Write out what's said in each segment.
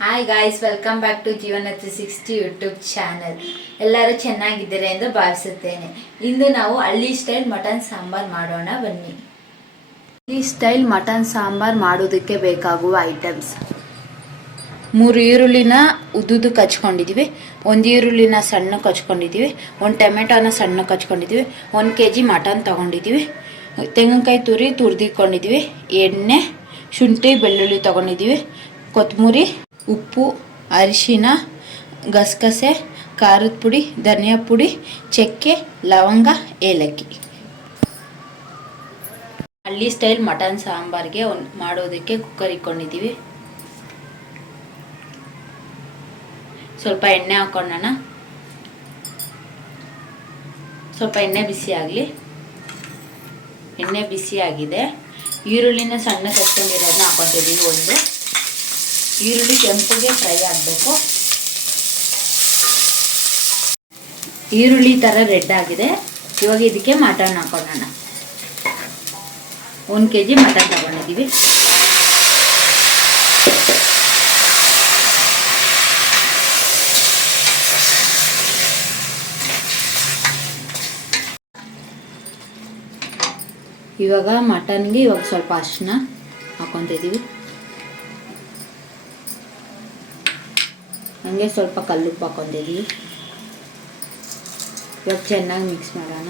Hi guys, welcome back to Jeevana 360 YouTube channel. ಎಲ್ಲರೂ ಚೆನ್ನಾಗಿದ್ದೀರಾ ಎಂದು ಭಾವಿಸುತ್ತೇನೆ. ಇಂದು ನಾವು ಹಳ್ಳಿ ಸ್ಟೈಲ್ ಮಟನ್ ಸಾಂಬಾರ್ ಮಾಡೋಣ ಬನ್ನಿ. ಹಳ್ಳಿ ಸ್ಟೈಲ್ ಮಟನ್ ಸಾಂಬಾರ್ ಮಾಡೋದಕ್ಕೆ ಬೇಕಾಗುವ ಐಟಮ್ಸ್: 3 ಈರುಳ್ಳಿನ ಉದ್ದುದಕ್ಕೆ ಹಚ್ಕೊಂಡಿದ್ದೀವಿ, 1 ಈರುಳ್ಳಿನ ಸಣ್ಣಕ್ಕೆ ಹಚ್ಕೊಂಡಿದ್ದೀವಿ, 1 ಟೊಮೆಟೊನ ಸಣ್ಣಕ್ಕೆ ಹಚ್ಕೊಂಡಿದ್ದೀವಿ, 1 kg ಮಟನ್ ತೊಗೊಂಡಿದ್ದೀವಿ, ತೆಂಗಿನಕಾಯಿ ತುರಿದಿಟ್ಕೊಂಡಿದ್ದೀವಿ, ಎಣ್ಣೆ, ಶುಂಠಿ ಬೆಳ್ಳುಳ್ಳಿ ತೊಗೊಂಡಿದ್ದೀವಿ, ಕೊತ್ತಂಬರಿ, ಉಪ್ಪು, ಅರಿಶಿನ, ಗಸಗಸೆ, ಖಾರದ ಪುಡಿ, ಧನಿಯಾ ಪುಡಿ, ಚಕ್ಕೆ, ಲವಂಗ, ಏಲಕ್ಕಿ. ಹಳ್ಳಿ ಸ್ಟೈಲ್ ಮಟನ್ ಸಾಂಬಾರ್ಗೆ ಮಾಡೋದಕ್ಕೆ ಕುಕ್ಕರ್ ಇಟ್ಕೊಂಡಿದ್ದೀವಿ. ಸ್ವಲ್ಪ ಎಣ್ಣೆ ಹಾಕೊಳ್ಳೋಣ. ಸ್ವಲ್ಪ ಎಣ್ಣೆ ಬಿಸಿ ಆಗಲಿ. ಎಣ್ಣೆ ಬಿಸಿ ಆಗಿದೆ. ಈರುಳ್ಳಿನ ಸಣ್ಣಕ್ಕೆ ಹಚ್ಕೊಂಡಿರೋದನ್ನ ಹಾಕೊತಿದ್ದೀವಿ. ಒಂದು ಈರುಳ್ಳಿ ಕೆಂಪಗೆ ಫ್ರೈ ಆಗಬೇಕು. ಈರುಳ್ಳಿ ಥರ ರೆಡ್ ಆಗಿದೆ. ಇವಾಗ ಇದಕ್ಕೆ ಮಟನ್ ಹಾಕೊಳ್ಳೋಣ. 1 kg ಮಟನ್ ತಗೊಂಡಿದ್ದೀವಿ. ಇವಾಗ ಮಟನ್ಗೆ ಸ್ವಲ್ಪ ಅರಿಶಿನ ಹಾಕೊತಿದ್ದೀವಿ. ಹಂಗೆ ಸ್ವಲ್ಪ ಕಲ್ಲುಪ್ಪು ಹಾಕೊಂಡಿದ್ದೀವಿ. ಇವಾಗ ಚೆನ್ನಾಗಿ ಮಿಕ್ಸ್ ಮಾಡೋಣ.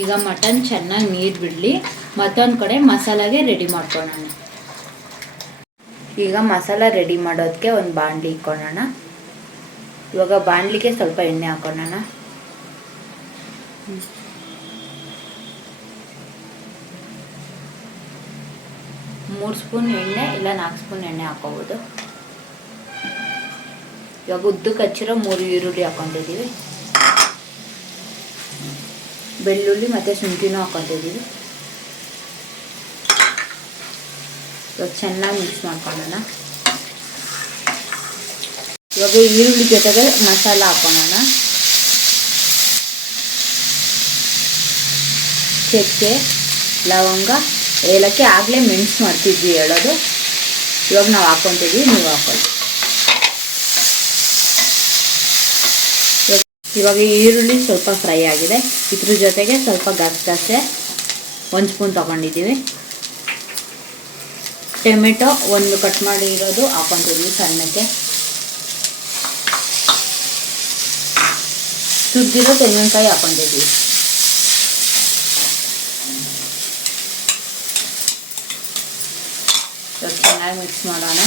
ಈಗ ಮಟನ್ ಚೆನ್ನಾಗಿ ನೀರು ಬಿಡಲಿ. ಮತ್ತೊಂದು ಕಡೆ ಮಸಾಲಾಗೆ ರೆಡಿ ಮಾಡ್ಕೊಳ್ಳೋಣ. ಈಗ ಮಸಾಲ ರೆಡಿ ಮಾಡೋದಕ್ಕೆ ಒಂದು ಬಾಣಲಿ ಇಟ್ಕೊಳ್ಳೋಣ. ಇವಾಗ ಬಾಣಲಿಗೆ ಸ್ವಲ್ಪ ಎಣ್ಣೆ ಹಾಕೊಳ್ಳೋಣ. ಮೂರು ಸ್ಪೂನ್ ಎಣ್ಣೆ ಇಲ್ಲ 4 ಸ್ಪೂನ್ ಎಣ್ಣೆ ಹಾಕೋಬೋದು. ಇವಾಗ ಉದ್ದಕ್ಕೆ ಹಚ್ಚಿರೋ 3 ಈರುಳ್ಳಿ ಹಾಕೊಂಡಿದ್ದೀವಿ. ಬೆಳ್ಳುಳ್ಳಿ ಮತ್ತು ಶುಂಠಿನೂ ಹಾಕೊತಿದ್ದೀವಿ. ಇವಾಗ ಚೆನ್ನಾಗಿ ಮಿಕ್ಸ್ ಮಾಡ್ಕೊಳ್ಳೋಣ. ಇವಾಗ ಈರುಳ್ಳಿ ಜೊತೆಗೆ ಮಸಾಲ ಹಾಕೊಳ್ಳೋಣ. ಚಕ್ಕೆ, ಲವಂಗ, ಏಲಕ್ಕಿ ಆಗಲೇ ಮೆಣಸು ಮಾಡ್ತಿದ್ವಿ ಹೇಳೋದು. ಇವಾಗ ನಾವು ಹಾಕೊತಿದ್ವಿ, ನೀವು ಹಾಕೊಳ್ಳಿ. ಇವಾಗ ಈರುಳ್ಳಿ ಸ್ವಲ್ಪ ಫ್ರೈ ಆಗಿದೆ. ಇದ್ರ ಜೊತೆಗೆ ಸ್ವಲ್ಪ ಗಸಗಸೆ 1 ಸ್ಪೂನ್ ತೊಗೊಂಡಿದ್ದೀವಿ. ಟೊಮೆಟೊ 1 ಕಟ್ ಮಾಡಿ ಇರೋದು ಹಾಕೊತಿದ್ವಿ ಸಣ್ಣಕ್ಕೆ. ತುರಿದಿರೋ ತೆಂಗಿನಕಾಯಿ ಹಾಕೊತಿದ್ವಿ. ಚೆನ್ನಾಗಿ ಮಿಕ್ಸ್ ಮಾಡೋಣ.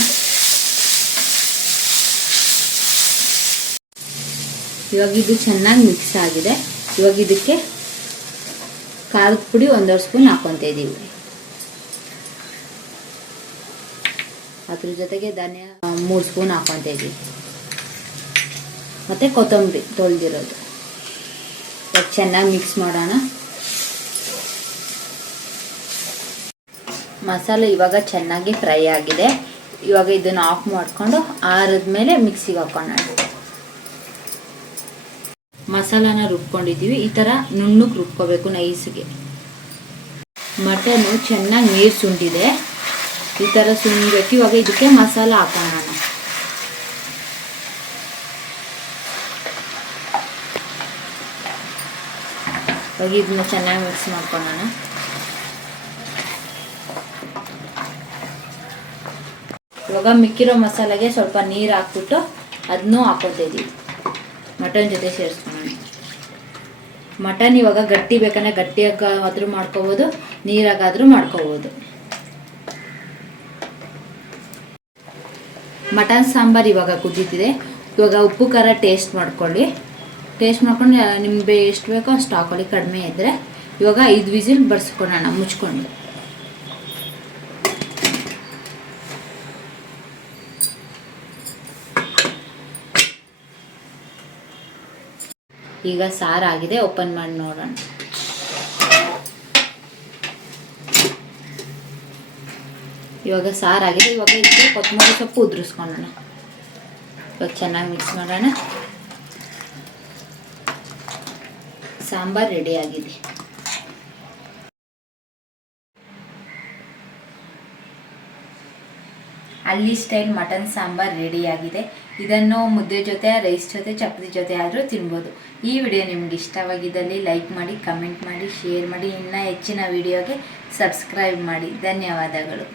ಇವಾಗ ಇದು ಚೆನ್ನಾಗಿ ಮಿಕ್ಸ್ ಆಗಿದೆ. ಇವಾಗ ಇದಕ್ಕೆ ಖಾರದ ಪುಡಿ 1.5 ಸ್ಪೂನ್ ಹಾಕೊತಾ ಇದ್ದೀವಿ. ಅದ್ರ ಜೊತೆಗೆ ಧನಿಯಾ 3 ಸ್ಪೂನ್ ಹಾಕೊತಾ ಇದ್ದೀವಿ. ಮತ್ತು ಕೊತ್ತಂಬರಿ ತೊಳೆದಿರೋದು. ಇವಾಗ ಚೆನ್ನಾಗಿ ಮಿಕ್ಸ್ ಮಾಡೋಣ. ಮಸಾಲೆ ಇವಾಗ ಚೆನ್ನಾಗಿ ಫ್ರೈ ಆಗಿದೆ. ಇವಾಗ ಇದನ್ನು ಆಫ್ ಮಾಡಿಕೊಂಡು ಆರಿದ್ಮೇಲೆ ಮಿಕ್ಸಿಗೆ ಹಾಕೋಣ. ಮಸಾಲಾನ ರುಬ್ಕೊಂಡಿದ್ದೀವಿ. ಈ ಥರ ನುಣ್ಣಗೆ ರುಬ್ಕೋಬೇಕು, ನೈಸ್ಗೆ. ಮಟನು ಚೆನ್ನಾಗಿ ನೀರು ಸುಂಡಿದೆ. ಈ ಥರ ಸುಂಡಬೇಕು. ಇವಾಗ ಇದಕ್ಕೆ ಮಸಾಲ ಹಾಕೋಣ. ಇವಾಗ ಇದನ್ನ ಚೆನ್ನಾಗಿ ಮಿಕ್ಸ್ ಮಾಡ್ಕೊಳ್ಳೋಣ. ಇವಾಗ ಮಿಕ್ಕಿರೋ ಮಸಾಲೆಗೆ ಸ್ವಲ್ಪ ನೀರು ಹಾಕ್ಬಿಟ್ಟು ಅದನ್ನೂ ಹಾಕೋತಿದ್ದೀವಿ. ಮಟನ್ ಜೊತೆ ಸೇರಿಸ್ಕೊಳ್ಳೋಣ. ಮಟನ್ ಇವಾಗ ಗಟ್ಟಿ ಬೇಕಂದ್ರೆ ಗಟ್ಟಿಯಾಗಾದ್ರೂ ಮಾಡ್ಕೋಬೋದು, ನೀರಾಗಾದ್ರೂ ಮಾಡ್ಕೋಬೋದು. ಮಟನ್ ಸಾಂಬಾರು ಇವಾಗ ಕುದೀತಿದೆ. ಇವಾಗ ಉಪ್ಪು ಖಾರ ಟೇಸ್ಟ್ ಮಾಡ್ಕೊಳ್ಳಿ. ಟೇಸ್ಟ್ ಮಾಡ್ಕೊಂಡು ನಿಮಗೆ ಎಷ್ಟು ಬೇಕೋ ಅಷ್ಟು ಹಾಕೊಳ್ಳಿ. ಕಡಿಮೆ ಇದ್ದರೆ ಇವಾಗ 5 ವಿಸಿಲ್ ಬರ್ಸ್ಕೊಳ್ಳೋಣ ಮುಚ್ಕೊಂಡು. ಈಗ ಸಾರಾಗಿದೆ. ಓಪನ್ ಮಾಡಿ ನೋಡೋಣ. ಇವಾಗ ಸಾರಾಗಿದೆ. ಇವಾಗ ಇದಕ್ಕೆ ಕೊತ್ತಂಬರಿ ಸೊಪ್ಪು ಉದುರಿಸ್ಕೊಳ್ಳೋಣ. ಇವಾಗ ಚೆನ್ನಾಗಿ ಮಿಕ್ಸ್ ಮಾಡೋಣ. ಸಾಂಬಾರು ರೆಡಿ ಆಗಿದೆ. ಹಳ್ಳಿ ಸ್ಟೈಲ್ ಮಟನ್ ಸಾಂಬಾರ್ ರೆಡಿಯಾಗಿದೆ. ಇದನ್ನು ಮುದ್ದೆ ಜೊತೆ, ರೈಸ್ ಜೊತೆ, ಚಪಾತಿ ಜೊತೆ ಆದರೂ ತಿನ್ಬೋದು. ಈ ವಿಡಿಯೋ ನಿಮ್ಗೆ ಇಷ್ಟವಾಗಿದ್ದಲ್ಲಿ ಲೈಕ್ ಮಾಡಿ, ಕಮೆಂಟ್ ಮಾಡಿ, ಶೇರ್ ಮಾಡಿ. ಇನ್ನೂ ಹೆಚ್ಚಿನ ವಿಡಿಯೋಗೆ ಸಬ್ಸ್ಕ್ರೈಬ್ ಮಾಡಿ. ಧನ್ಯವಾದಗಳು.